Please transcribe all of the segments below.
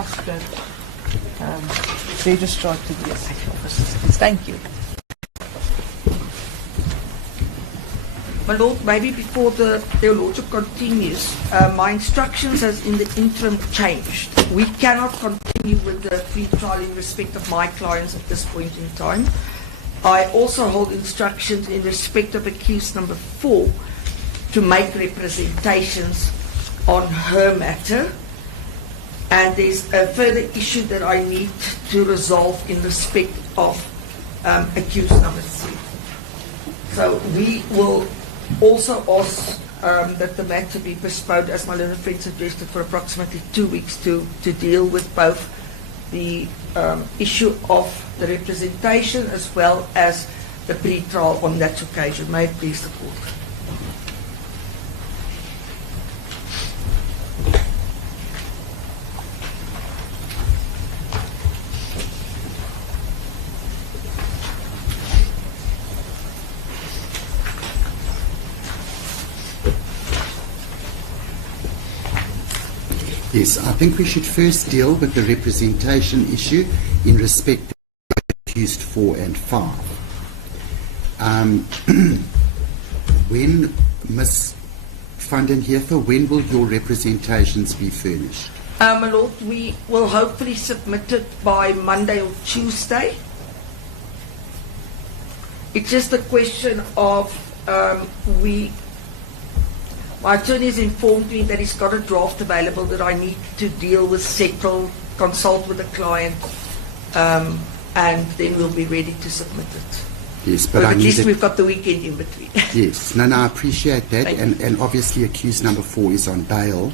ask the registrar to be a second officer. Thank you. My Lord, maybe before their Lordship continues, my instructions has in the interim changed. We cannot continue with the free trial in respect of my clients at this point in time. I also hold instructions in respect of accused number 4 to make representations on her matter. And there's a further issue that I need to resolve in respect of accused number 3. So we will also ask that the matter be postponed, as my learned friend suggested, for approximately 2 weeks to deal with both the issue of the representation as well as the pre-trial on that occasion. May it please the Court. Yes, I think we should first deal with the representation issue in respect of accused 4 and 5. When, Ms. van den Heever, when will your representations be furnished? My Lord, we will hopefully submit it by Monday or Tuesday. It's just a question of my attorney has informed me that he's got a draft available that I need to deal with, settle, consult with the client, and then we'll be ready to submit it. Yes, but at least we've got the weekend in between. Yes, no, I appreciate that, and obviously accused number 4 is on bail.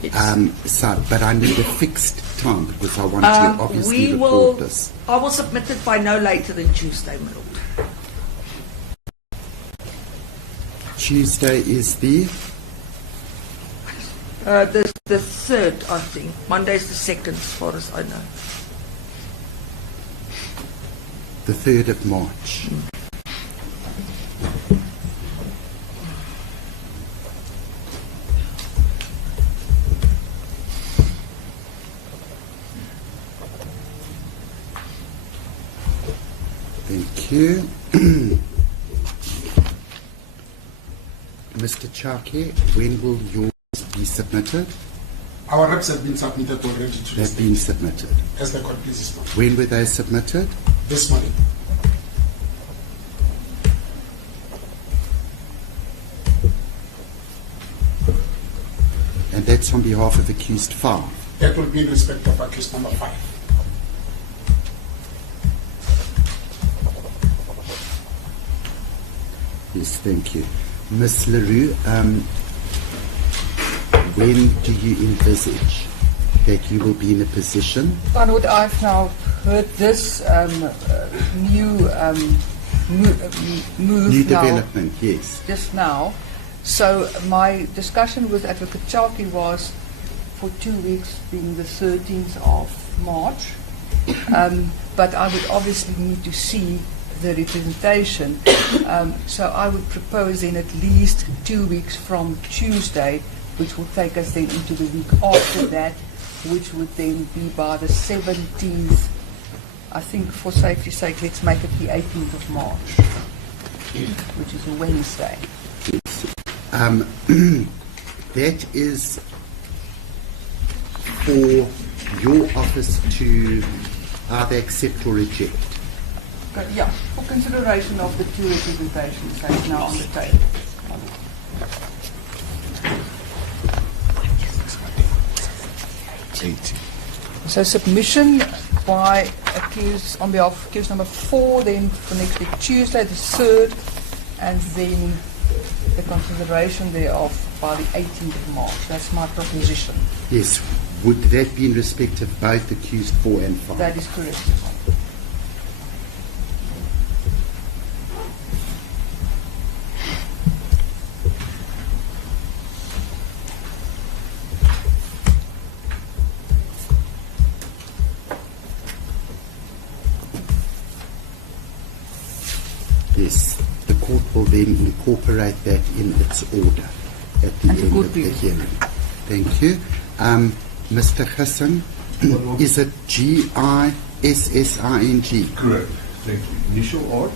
Yes. But I need a fixed time because I want to obviously record this. I will submit it by no later than Tuesday, my Lord. Tuesday is the? The 3rd, I think. Monday's the 2nd, as far as I know. The 3rd of March. Thank you. Mr. Chake, when will yours be submitted? Our reps have been submitted already to They've been submitted. As the court pleases. When were they submitted? This morning. And that's on behalf of accused 5? That will be in respect of accused number 5. Yes, thank you. Ms. LaRue, when do you envisage that you will be in a position? On what I've now heard this new move New now, development, yes. just now. So my discussion with Advocate Chaki was for 2 weeks, being the 13th of March. But I would obviously need to see the representation. So I would propose in at least 2 weeks from Tuesday, which will take us then into the week after that, which would then be by the 17th. I think for safety's sake, let's make it the 18th of March, which is a Wednesday. That is for your office to either accept or reject. Yeah, for consideration of the 2 representations that is now on the table. So submission by accused on behalf of accused number 4, then for next week Tuesday the 3rd, and then the consideration thereof by the 18th of March. That's my proposition. Yes. Would that be in respect of both accused 4 and 5? That is correct. Yes, the court will then incorporate that in its order at the end of the hearing. Thank you. Mr. Hassan, Is it G-I-S-S-I-N-G? Correct. Thank you. Initial art.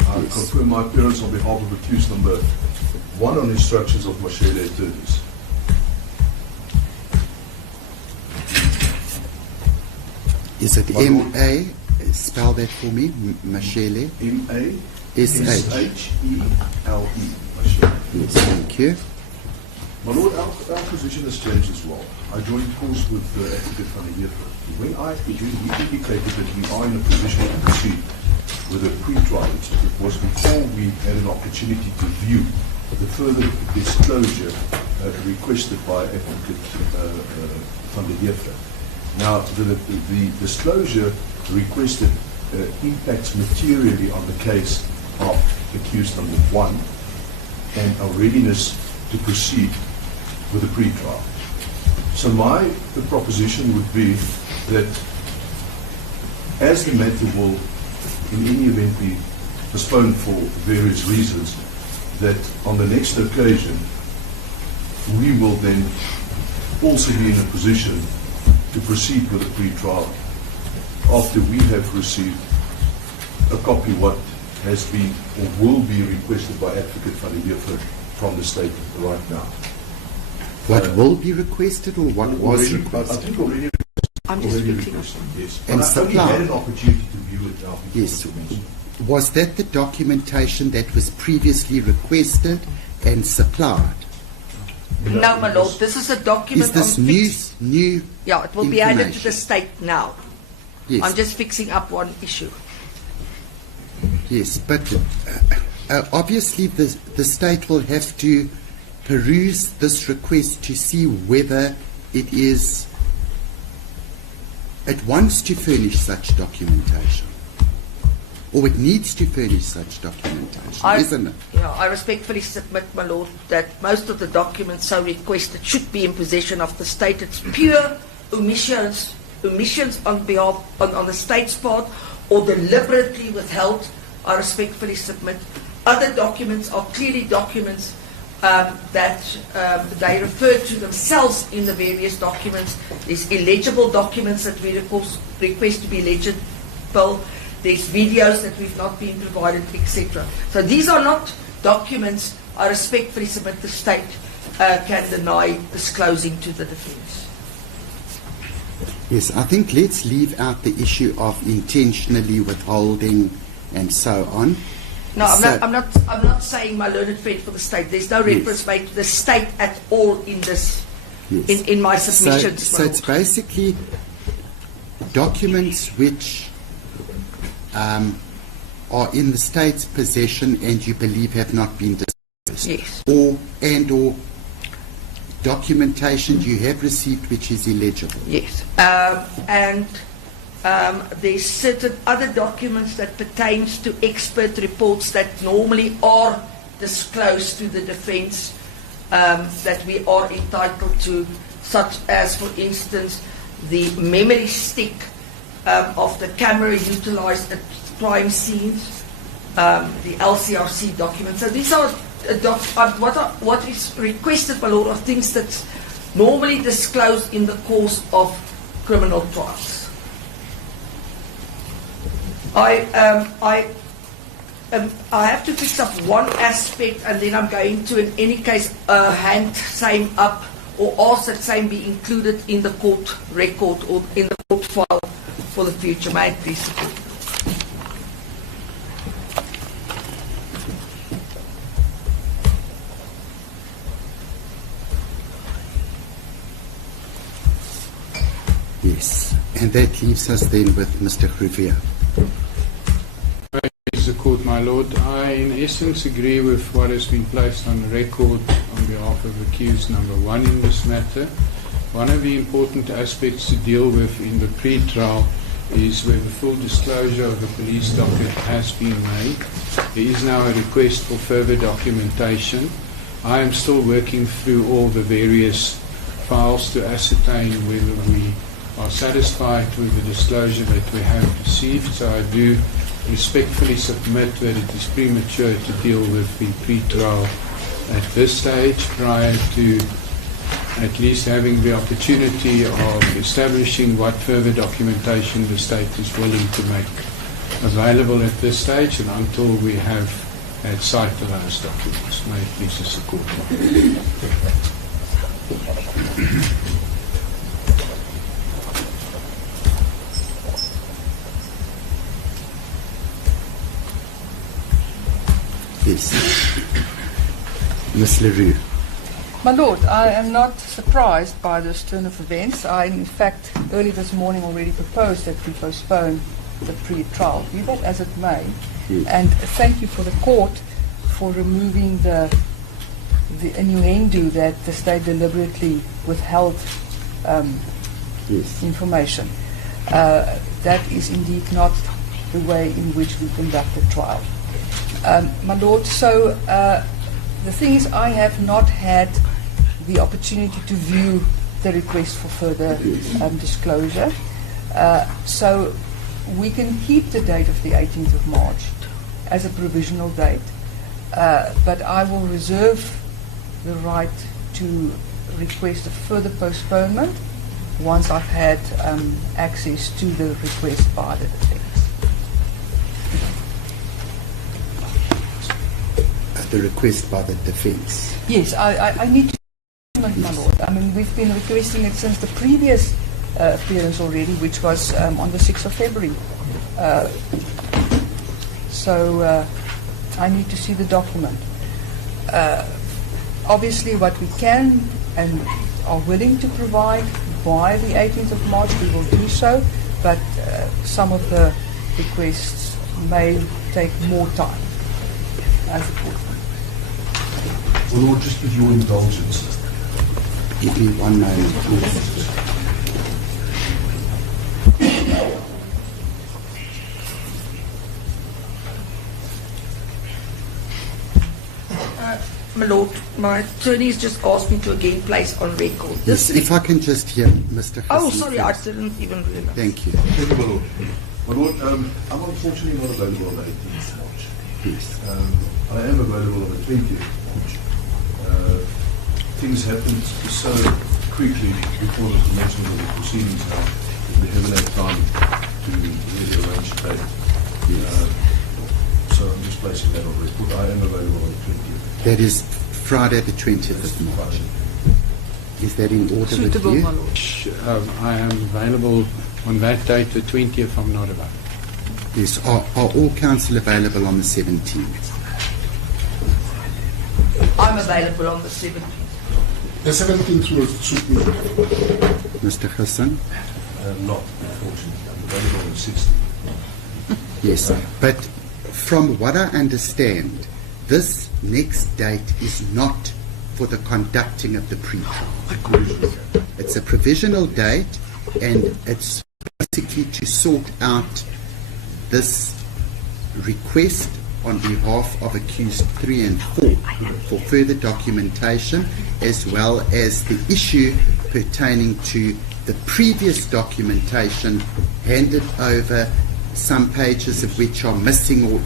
I confirm my appearance on behalf of accused number 1 on instructions of Mashele attorneys. Is it M-A? Spell that for me, Mashele. M-A-S-H-E-L-E. Mashele. Yes, thank you. My Lord, our position has changed as well. I joined course with Advocate van der Heerden. When he indicated that we are in a position to proceed with a pre-trial, it was before we had an opportunity to view the further disclosure requested by Advocate van der Heerden. Now, the disclosure requested impacts materially on the case of accused number 1 and our readiness to proceed with a pre-trial. So the proposition would be that as the matter will in any event be postponed for various reasons, that on the next occasion we will then also be in a position to proceed with a pre-trial after we have received a copy what has been or will be requested by Advocate van der Heerden from the state right now. What will be requested or what was requested? I think already. I'm just fixing up. Yes. And I only supply. had an opportunity to view it now. Yes. Was that the documentation that was previously requested and supplied? No, my lord, this is a document. Is this on new Yeah, it will be added to information? the state now. Yes. I'm just fixing up one issue. Yes, but obviously the state will have to peruse this request to see whether it wants to furnish such documentation, or it needs to furnish such documentation, isn't it? Yeah, I respectfully submit, my lord, that most of the documents so requested should be in possession of the state. It's pure omissions on behalf on the state's part, or deliberately withheld. I respectfully submit. Other documents are clearly documents that they refer to themselves in the various documents. There's illegible documents that we request to be legible. There's videos that we've not been provided, etc. So these are not documents I respectfully submit the state can deny disclosing to the defence. Yes, I think let's leave out the issue of intentionally withholding and so on. No, I'm not saying, my learned friend, for the state. There's no reference made to the state at all in this, in my submissions. So it's basically documents which are in the state's possession and you believe have not been disclosed. Yes. Or documentation you have received which is illegible. Yes. And there's certain other documents that pertains to expert reports that normally are disclosed to the defence that we are entitled to, such as, for instance, the memory stick of the camera utilised at crime scenes, the LCRC documents. So these are what is requested, my lord, are things that's normally disclosed in the course of criminal trials. I have to fix up one aspect, and then I'm going to, in any case, hand same up or ask that same be included in the court record or in the court file for the future. May I please? Yes, and that leaves us then with Mr. Gruvia. Praise the court, my lord. I, in essence, agree with what has been placed on record on behalf of accused number 1 in this matter. One of the important aspects to deal with in the pre-trial is where the full disclosure of the police docket has been made. There is now a request for further documentation. I am still working through all the various files to ascertain whether we are satisfied with the disclosure that we have received. So I do respectfully submit that it is premature to deal with the pre-trial at this stage prior to at least having the opportunity of establishing what further documentation the state is willing to make available at this stage, and until we have had sight of those documents. May it please the court. Yes. Ms. LaRue. My Lord, I am not surprised by this turn of events. I, in fact, early this morning already proposed that we postpone the pre-trial, be that as it may. Yes. And thank you for the court for removing the innuendo that the state deliberately withheld Yes. information. That is indeed not the way in which we conduct a trial. My Lord, so the thing is, I have not had the opportunity to view the request for further disclosure. So we can keep the date of the 18th of March as a provisional date, but I will reserve the right to request a further postponement once I've had access to the request by the defense. The request by the defense. Yes, I need to, my Lord. I mean, we've been requesting it since the previous appearance already, which was on the 6th of February. So I need to see the document. Obviously, what we can and are willing to provide by the 18th of March, we will do so, but some of the requests may take more time as the court. Well, Lord, just with your indulgence, Give me 1 moment, please. My Lord, my attorneys just asked me to again place on record. Yes, if I can just hear Mr. Oh, Hassan sorry, I first. didn't even realize. Thank you. thank you, my Lord. My Lord, I'm unfortunately not available on the 18th of March. Yes. I am available on the 20th of March. Things happened so quickly before the commencement of the proceedings now that we haven't had time to really arrange a date. So I'm just placing that on record. I am available on the 20th. That is Friday the 20th of March. Is that in order Suitable, with my you? Lord. I am available on that date, the 20th. I'm not available. Yes. Are all counsel available on the 17th? I'm available on the 17th. The 17th will suit me. Mr. Hassan? Not, unfortunately. I'm available on the 16th. Yes. But from what I understand, this next date is not for the conducting of the pre-trial. It's a provisional date, and it's basically to sort out this request on behalf of accused 3 and 4 for further documentation, as well as the issue pertaining to the previous documentation handed over, some pages of which are missing or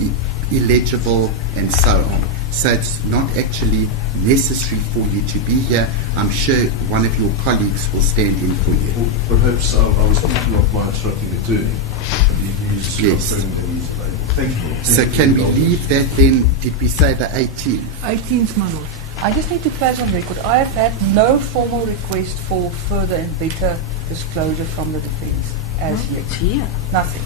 illegible and so on. So it's not actually necessary for you to be here. I'm sure one of your colleagues will stand in for you. Well, perhaps I was thinking of my instructing attorney. He's Yes. confirmed that he's available. Thank you. So can we leave that then? Did we say the 18th? 18th, my Lord. I just need to place on record, I have had no formal request for further and better disclosure from the defense as yet. Here. Nothing.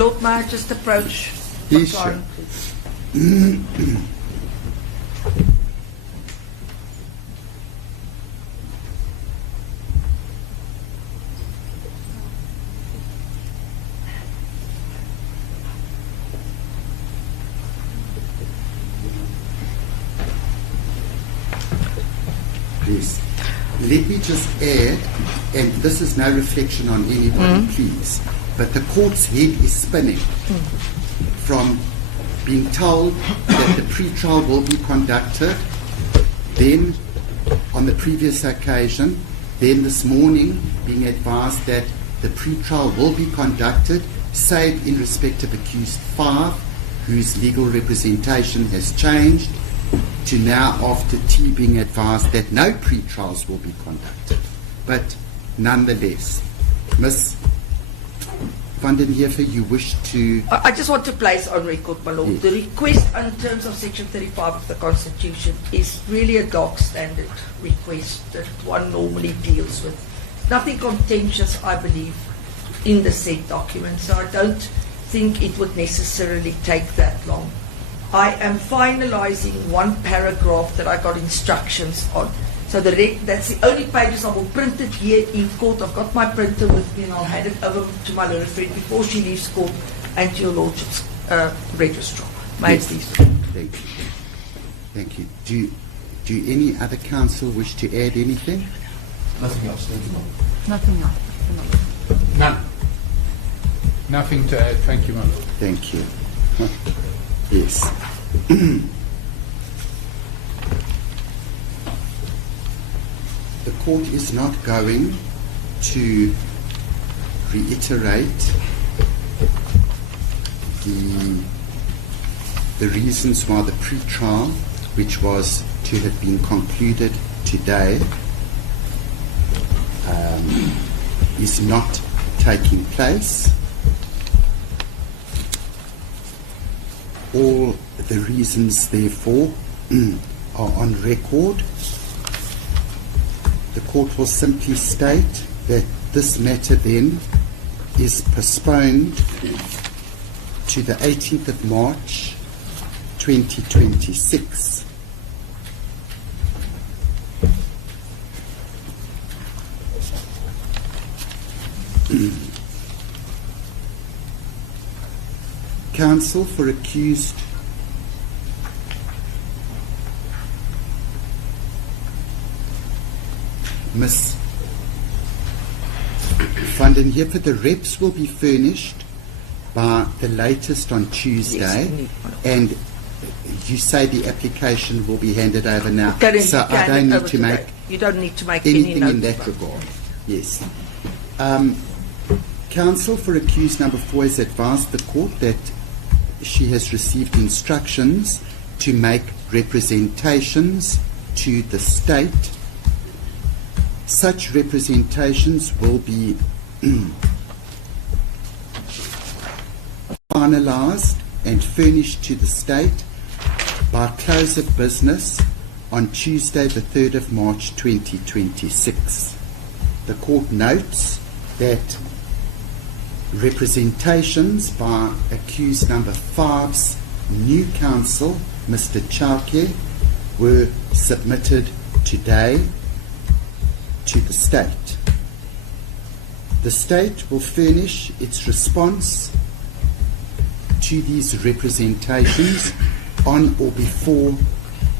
Lord, may I just approach Yes, the sure. client, please? Yes. Let me just add, and this is no reflection on anybody, please, but the court's head is spinning from being told that the pre-trial will be conducted, then on the previous occasion, then this morning being advised that the pre-trial will be conducted, save in respect of accused 5, whose legal representation has changed, to now after tea being advised that no pre-trials will be conducted. But nonetheless, Ms. van den Heever, you wish to... I just want to place on record, my Lord, Yes. the request in terms of Section 35 of the Constitution is really a dog standard request that one normally deals with. Nothing contentious, I believe, in the said document, so I don't think it would necessarily take that long. I am finalizing one paragraph that I got instructions on. So that's the only pages I will print it here in court. I've got my printer with me and I'll hand it over to my lawyer friend before she leaves court and to your Lordship's registrar. May Yes. it please. Thank you. Thank you. Do any other counsel wish to add anything? Nothing else. Thank you. Nothing else. None. Nothing to add. Thank you, my lord. Thank you. Yes. The court is not going to reiterate the reasons why the pre-trial, which was to have been concluded today, is not taking place. All the reasons, therefore, are on record. The court will simply state that this matter then is postponed to the 18th of March 2026. Counsel for accused Miss van den Heever, the reps will be furnished by the latest on Tuesday, Yes, indeed, my lord. and you say the application will be handed over now, Can so I hand don't it need over to today. make You don't need to make any anything in notes. that regard. Yes. Counsel for accused number 4 has advised the court that she has received instructions to make representations to the state. Such representations will be finalized and furnished to the state by close of business on Tuesday the 3rd of March 2026. The court notes that representations by accused number 5's new counsel, Mr. Chauke, were submitted today to the state. The state will furnish its response to these representations on or before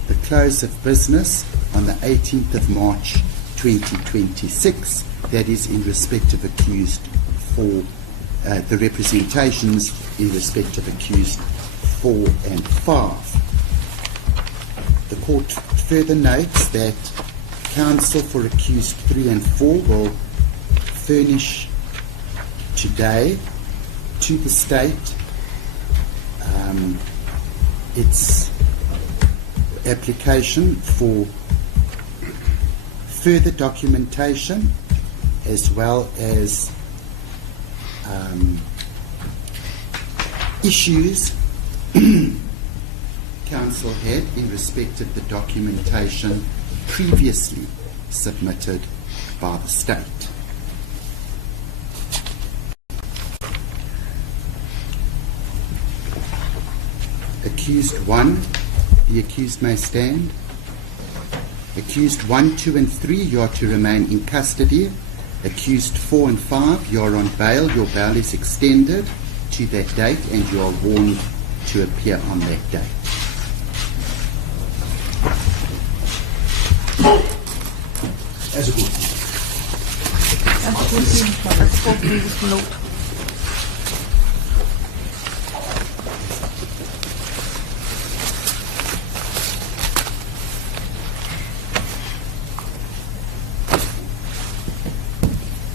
the close of business on the 18th of March 2026, that is in respect of accused 4, the representations in respect of accused 4 and 5. The court further notes that counsel for accused 3 and 4 will furnish today to the state its application for further documentation as well as issues counsel had in respect of the documentation previously submitted by the state. Accused 1, the accused may stand. Accused 1, 2 and 3, you are to remain in custody. Accused 4 and 5, you are on bail. Your bail is extended to that date and you are warned to appear on that date. As a good. That's 14, my lord.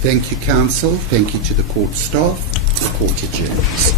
Thank you, counsel. Thank you to the court staff. The court adjourns.